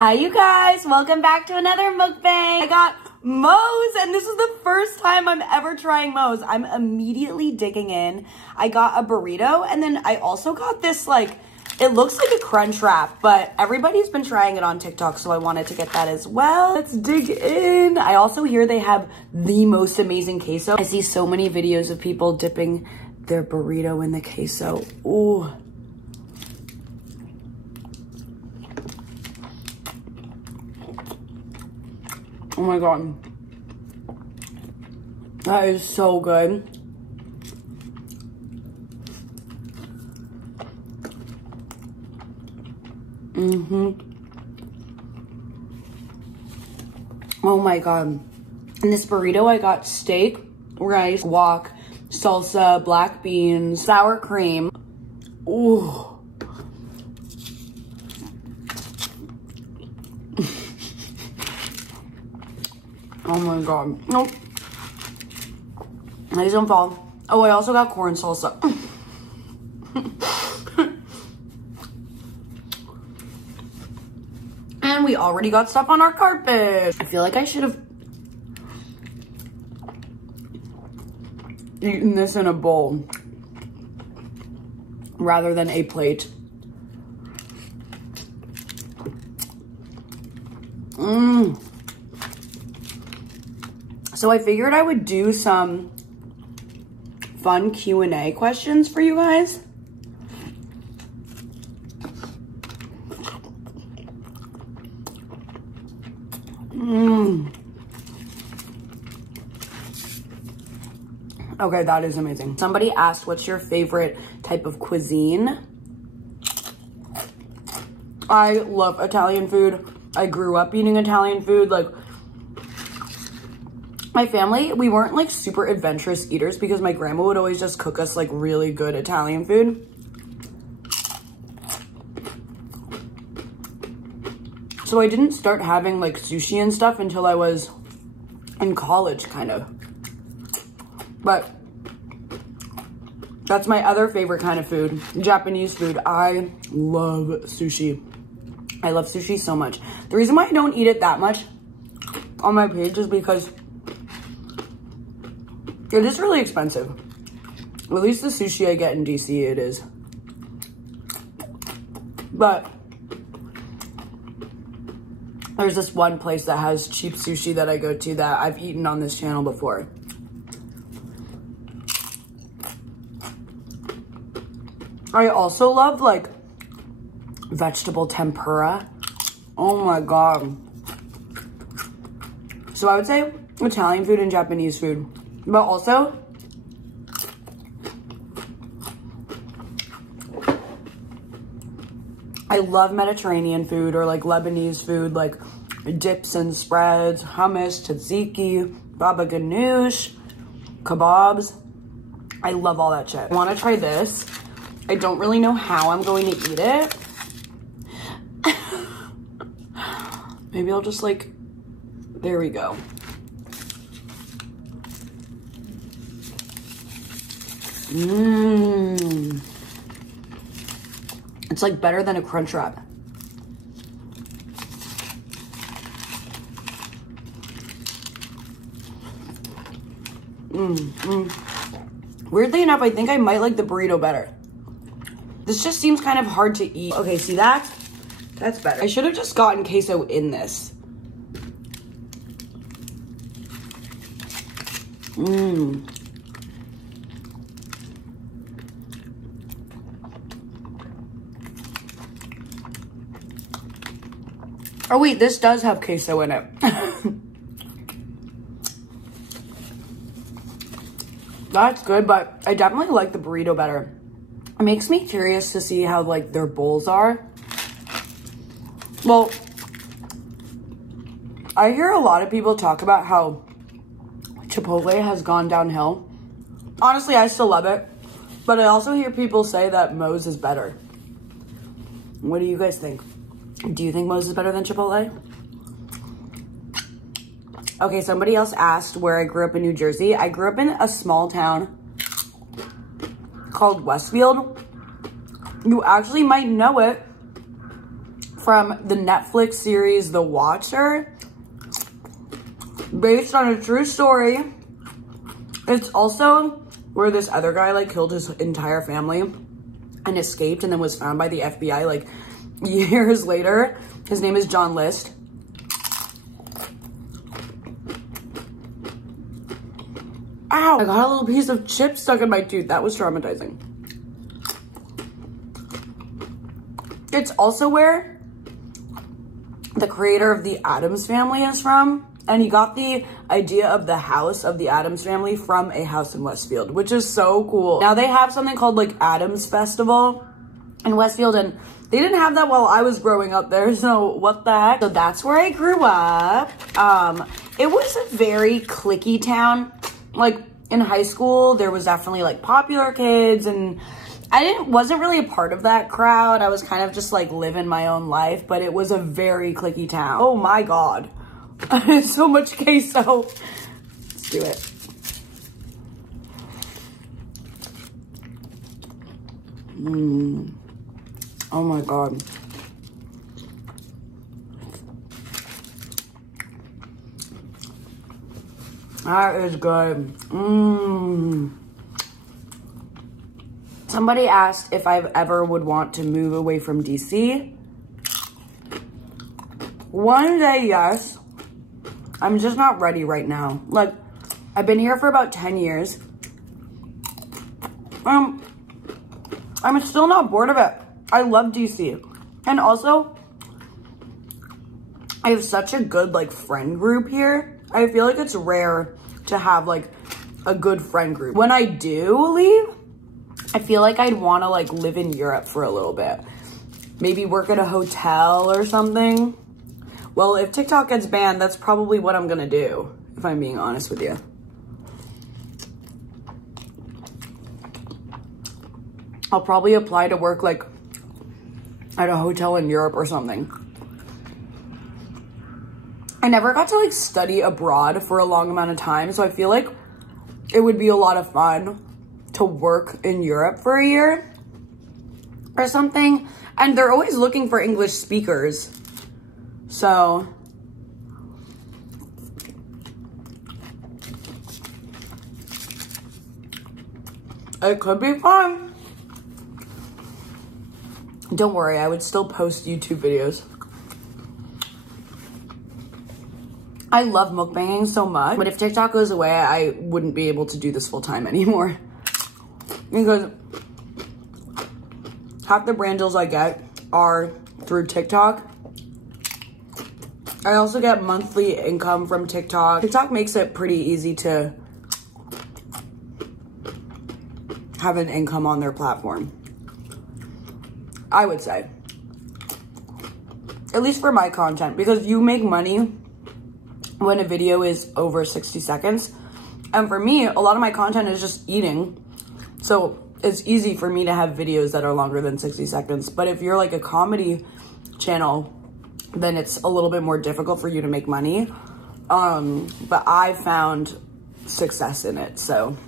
Hi you guys, welcome back to another mukbang. I got MOE'S and this is the first time I'm ever trying MOE'S. I'm immediately digging in. I got a burrito and then I also got this it looks like a crunch wrap, but everybody's been trying it on TikTok, so I wanted to get that as well. Let's dig in. I also hear they have the most amazing queso. I see so many videos of people dipping their burrito in the queso. Ooh. Oh my God. That is so good. Oh my God. In this burrito, I got steak, rice, guac, salsa, black beans, sour cream. Ooh. Oh my God. Nope. These don't fall. Oh, I also got corn salsa. And we already got stuff on our carpet. I feel like I should have eaten this in a bowl rather than a plate. So I figured I would do some fun Q&A questions for you guys. Okay, that is amazing. Somebody asked, what's your favorite type of cuisine? I love Italian food. I grew up eating Italian food. My family, we weren't super adventurous eaters because my grandma would always just cook us really good Italian food. So I didn't start having sushi and stuff until I was in college, kind of. But that's my other favorite kind of food, Japanese food. I love sushi. I love sushi so much. The reason why I don't eat it that much on my page is because it is really expensive. At least the sushi I get in DC, it is. But there's this one place that has cheap sushi that I go to that I've eaten on this channel before. I also love vegetable tempura. Oh my God. So I would say Italian food and Japanese food. But also, I love Mediterranean food or Lebanese food, dips and spreads, hummus, tzatziki, baba ganoush, kebabs. I love all that shit. I want to try this. I don't really know how I'm going to eat it. Maybe I'll just there we go. It's better than a crunch wrap. Weirdly enough, I think I might like the burrito better. This just seems kind of hard to eat. Okay, see that? That's better. I should have just gotten queso in this. Oh wait, this does have queso in it. That's good, but I definitely like the burrito better. It makes me curious to see how their bowls are. Well, I hear a lot of people talk about how Chipotle has gone downhill. Honestly, I still love it, but I also hear people say that MOE'S is better. What do you guys think? Do you think MOE'S is better than Chipotle? Okay, somebody else asked where I grew up in New Jersey. I grew up in a small town called Westfield. You actually might know it from the Netflix series The Watcher, based on a true story. It's also where this other guy like killed his entire family and escaped and then was found by the FBI like years later. His name is John List. Ow, I got a little piece of chip stuck in my tooth. That was traumatizing. It's also where the creator of the Addams Family is from. And he got the idea of the house of the Addams Family from a house in Westfield, which is so cool. Now they have something called like Addams Festival in Westfield, and they didn't have that while I was growing up there, so what the heck? So that's where I grew up. It was a very cliquey town. Like in high school, there was definitely like popular kids, and I wasn't really a part of that crowd. I was kind of just like living my own life, but it was a very cliquey town. Oh my God. So much queso. Let's do it. Oh my God. That is good. Somebody asked if I ever would want to move away from DC. One day, yes. I'm just not ready right now. Like, I've been here for about 10 years. I'm still not bored of it. I love DC. And also, I have such a good, like, friend group here. I feel like it's rare to have, like, a good friend group. When I do leave, I feel like I'd want to, like, live in Europe for a little bit. Maybe work at a hotel or something. Well, if TikTok gets banned, that's probably what I'm gonna do, if I'm being honest with you. I'll probably apply to work like at a hotel in Europe or something. I never got to like study abroad for a long amount of time, so I feel like it would be a lot of fun to work in Europe for a year or something. And they're always looking for English speakers. So, it could be fun. Don't worry, I would still post YouTube videos. I love mukbanging so much, but if TikTok goes away, I wouldn't be able to do this full time anymore. Because half the brand deals I get are through TikTok. I also get monthly income from TikTok. TikTok makes it pretty easy to have an income on their platform, I would say. At least for my content, because you make money when a video is over 60 seconds. And for me, a lot of my content is just eating. So it's easy for me to have videos that are longer than 60 seconds. But if you're like a comedy channel, then it's a little bit more difficult for you to make money. But I found success in it, so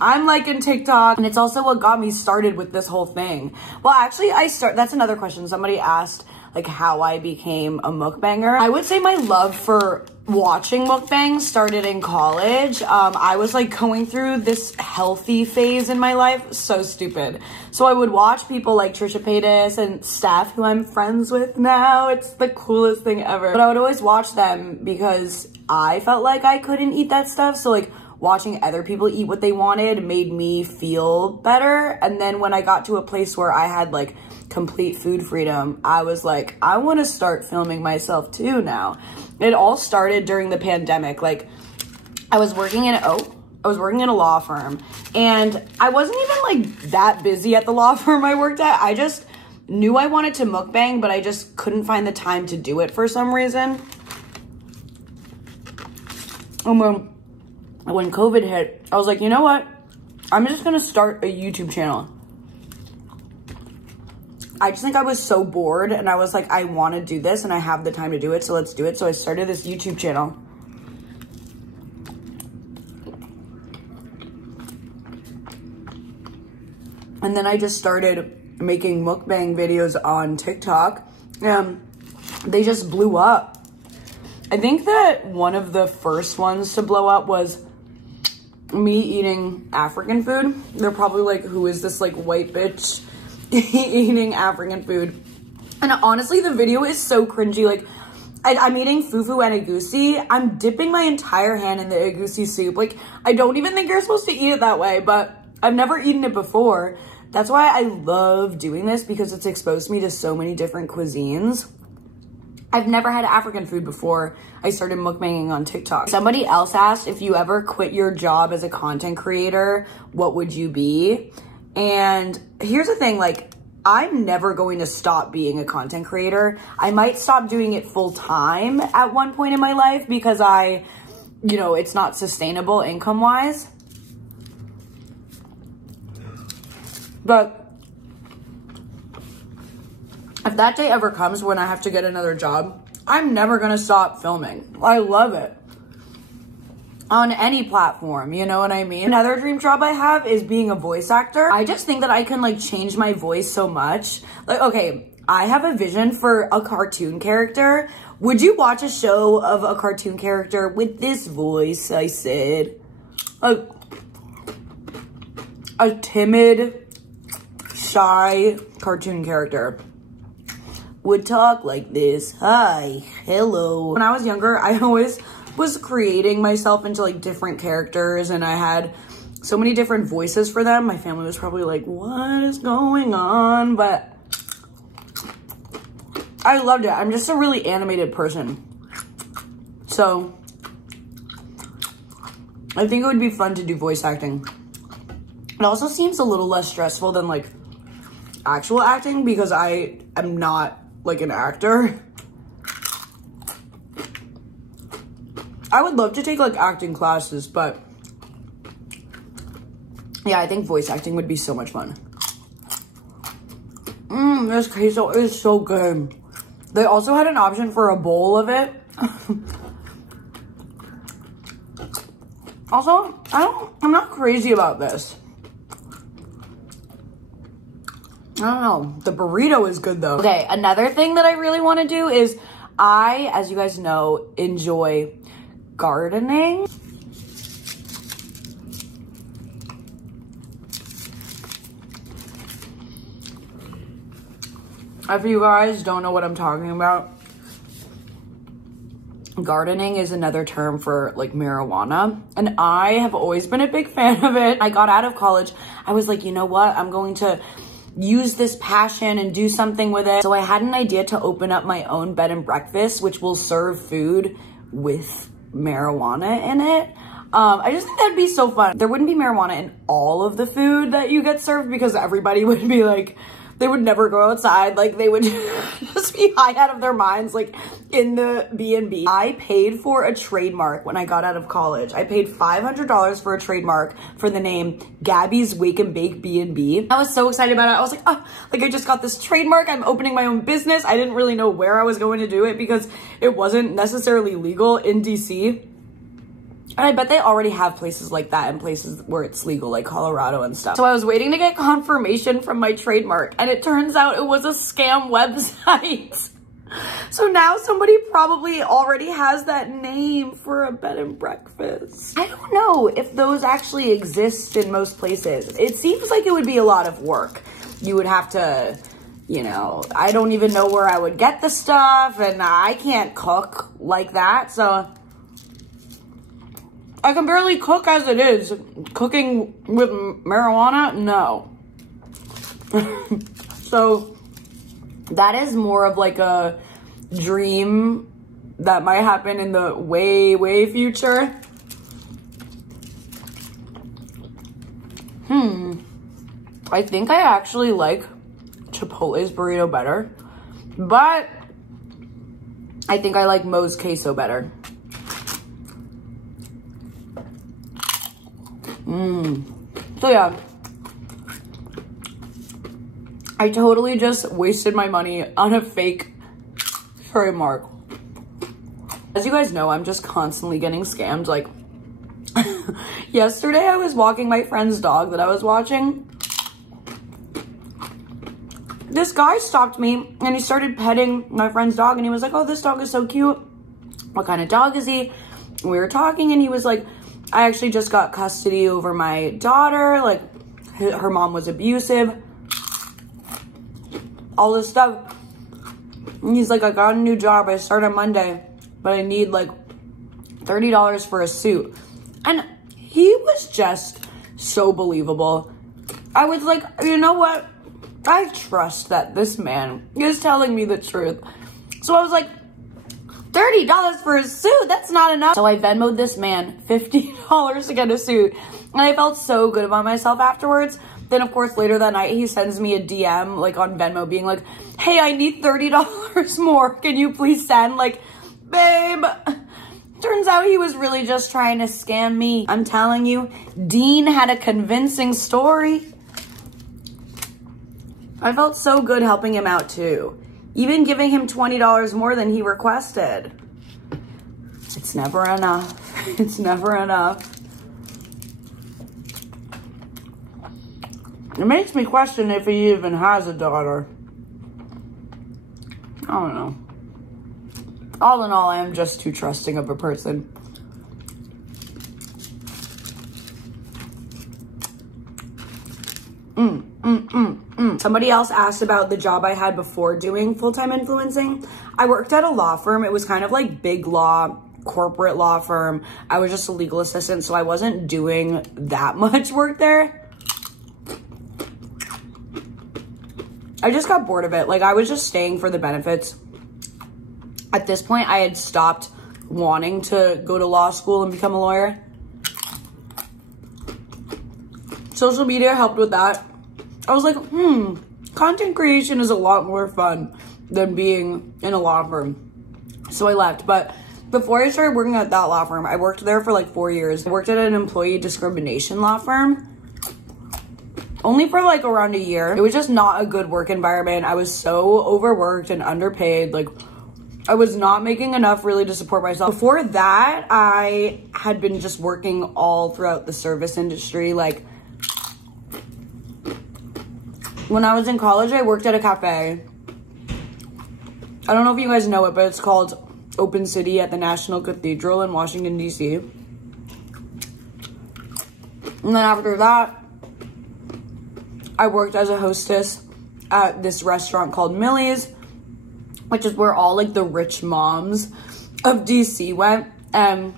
I'm liking TikTok. And it's also what got me started with this whole thing. Well, actually, that's another question. Somebody asked like how I became a mukbanger. I would say my love for watching mukbangs started in college. I was like going through this healthy phase in my life. So stupid. So I would watch people like Trisha Paytas and Steph, who I'm friends with now. It's the coolest thing ever. But I would always watch them because I felt like I couldn't eat that stuff. So like watching other people eat what they wanted made me feel better. And then when I got to a place where I had like complete food freedom, I was like, I want to start filming myself too now. It all started during the pandemic. Like I was working in a law firm, and I wasn't even like that busy at the law firm I worked at. I just knew I wanted to mukbang, but I just couldn't find the time to do it for some reason. And when COVID hit, I was like, you know what? I'm just gonna start a YouTube channel. I just think I was so bored, and I was like, I want to do this and I have the time to do it, so let's do it. So I started this YouTube channel. And then I just started making mukbang videos on TikTok, they just blew up. I think that one of the first ones to blow up was me eating African food. They're probably like, who is this like white bitch eating African food? And honestly, the video is so cringy. Like, I'm eating fufu and egusi. I'm dipping my entire hand in the egusi soup. Like, I don't even think you're supposed to eat it that way, but I've never eaten it before. That's why I love doing this, because it's exposed me to so many different cuisines. I've never had African food before I started mukbanging on TikTok. Somebody else asked, if you ever quit your job as a content creator, what would you be? And here's the thing, like, I'm never going to stop being a content creator. I might stop doing it full time at one point in my life because it's not sustainable income wise. But if that day ever comes when I have to get another job, I'm never gonna stop filming. I love it. On any platform, you know what I mean? Another dream job I have is being a voice actor. I just think that I can like change my voice so much. Like, okay, I have a vision for a cartoon character. Would you watch a show of a cartoon character with this voice? I said, a timid, shy cartoon character would talk like this. Hi, hello. When I was younger, I always was creating myself into like different characters, and I had so many different voices for them. My family was probably like, what is going on? But I loved it. I'm just a really animated person. So I think it would be fun to do voice acting. It also seems a little less stressful than like actual acting, because I am not like an actor. I would love to take like acting classes, but yeah, I think voice acting would be so much fun. This queso is so good. They also had an option for a bowl of it. Also, I'm not crazy about this. I don't know. The burrito is good though. Okay, another thing that I really want to do is as you guys know, enjoy gardening. If you guys don't know what I'm talking about, gardening is another term for like marijuana, and I have always been a big fan of it. I got out of college, I was like, you know what, I'm going to use this passion and do something with it. So I had an idea to open up my own bed and breakfast, which will serve food with marijuana in it. I just think that'd be so fun. There wouldn't be marijuana in all of the food that you get served, because everybody would be like, they would never go outside. Like, they would just be high out of their minds, like in the B&B. I paid for a trademark when I got out of college. I paid $500 for a trademark for the name Gabby's Wake and Bake B&B. I was so excited about it. I was like, oh, like I just got this trademark. I'm opening my own business. I didn't really know where I was going to do it because it wasn't necessarily legal in DC. And I bet they already have places like that in places where it's legal, like Colorado and stuff. So I was waiting to get confirmation from my trademark, and it turns out it was a scam website. So now somebody probably already has that name for a bed and breakfast. I don't know if those actually exist in most places. It seems like it would be a lot of work. You would have to, you know, I don't even know where I would get the stuff, and I can't cook like that, so I can barely cook as it is. Cooking with marijuana? No. So that is more of like a dream that might happen in the way, way future. I think I actually like Chipotle's burrito better, but I think I like MOE'S queso better. So yeah, I totally just wasted my money on a fake trademark. As you guys know, I'm just constantly getting scammed. Like, yesterday I was walking my friend's dog that I was watching. this guy stopped me and he started petting my friend's dog and he was like, oh, this dog is so cute. What kind of dog is he? And we were talking and he was like, I actually just got custody over my daughter. Like, her mom was abusive. All this stuff. And he's like, I got a new job. I start on Monday, but I need like $30 for a suit. And he was just so believable. I was like, you know what? I trust that this man is telling me the truth. So I was like, $30 for a suit? That's not enough. So I Venmo'd this man $50 to get a suit. And I felt so good about myself afterwards. Then, of course, later that night, he sends me a DM, like, on Venmo being like, hey, I need $30 more. Can you please send? Like, babe. Turns out he was really just trying to scam me. I'm telling you, Dean had a convincing story. I felt so good helping him out, too. Even giving him $20 more than he requested. It's never enough. It's never enough. It makes me question if he even has a daughter. I don't know. All in all, I am just too trusting of a person. Somebody else asked about the job I had before doing full-time influencing. I worked at a law firm. It was kind of like big law, corporate law firm. I was just a legal assistant, so I wasn't doing that much work there. I just got bored of it. Like, I was just staying for the benefits. At this point, I had stopped wanting to go to law school and become a lawyer. Social media helped with that. I was like, content creation is a lot more fun than being in a law firm. So I left. But before I started working at that law firm, I worked there for like 4 years. I worked at an employee discrimination law firm. Only for like around a year. It was just not a good work environment. I was so overworked and underpaid. Like, I was not making enough really to support myself. Before that, I had been just working all throughout the service industry. Like, when I was in college, I worked at a cafe. I don't know if you guys know it, but it's called Open City at the National Cathedral in Washington, D.C. And then after that, I worked as a hostess at this restaurant called Millie's, which is where all like the rich moms of DC went. And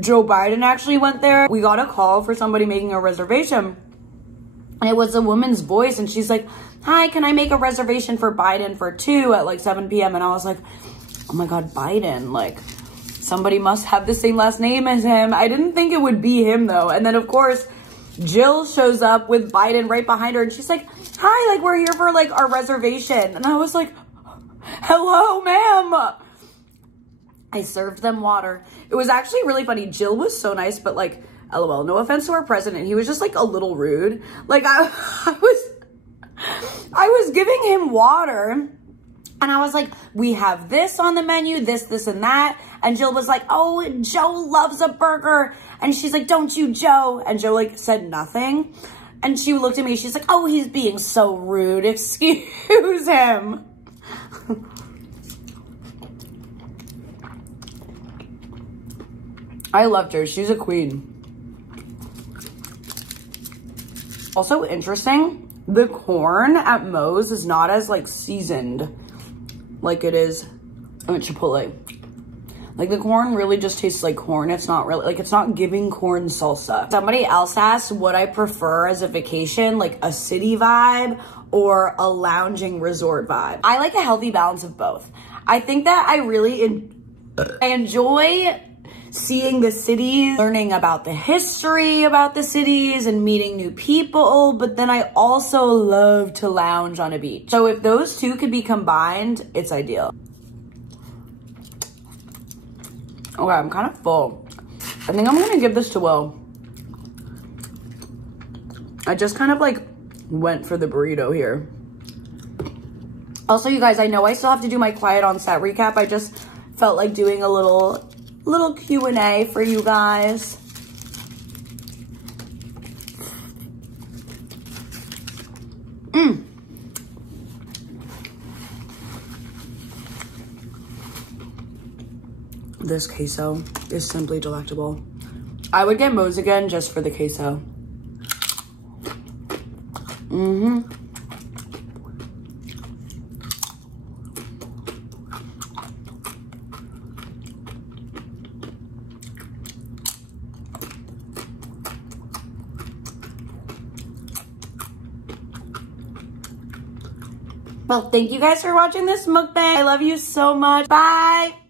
Joe Biden actually went there. We got a call for somebody making a reservation. And it was a woman's voice. And she's like, hi, can I make a reservation for Biden for 2 at like 7 p.m.? And I was like, oh my God, Biden. Like, somebody must have the same last name as him. I didn't think it would be him though. And then of course, Jill shows up with Biden right behind her and she's like, hi, like we're here for like our reservation. And I was like, hello, ma'am. I served them water. It was actually really funny. Jill was so nice, but like, LOL, no offense to our president. He was just like a little rude. Like I was giving him water and I was like, we have this on the menu, this, and that. And Jill was like, oh, Joe loves a burger. And she's like, don't you, Joe? And Joe like said nothing. And she looked at me, she's like, oh, he's being so rude. Excuse him. I loved her. She's a queen. Also interesting, the corn at MOE'S is not as like seasoned like it is at Chipotle. Like the corn really just tastes like corn. It's not really, like it's not giving corn salsa. Somebody else asked what I prefer as a vacation, like a city vibe or a lounging resort vibe. I like a healthy balance of both. I think that I really enjoy seeing the cities, learning about the history about the cities and meeting new people, but then I also love to lounge on a beach. So if those two could be combined, it's ideal. Okay, I'm kind of full. I think I'm gonna give this to Will. I just kind of like went for the burrito here. Also, you guys, I know I still have to do my quiet on set recap. I just felt like doing a little Q&A for you guys. This queso is simply delectable. I would get MOE'S again just for the queso. Well, thank you guys for watching this mukbang. I love you so much. Bye.